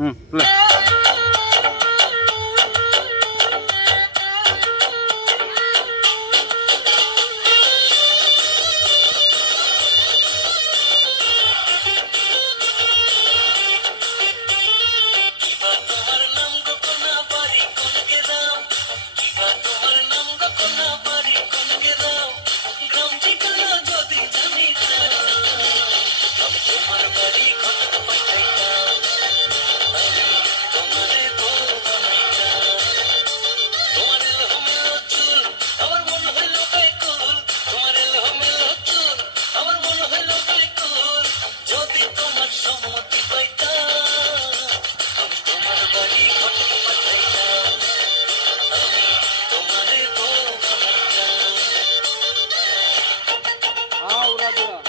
嗯来。হবে না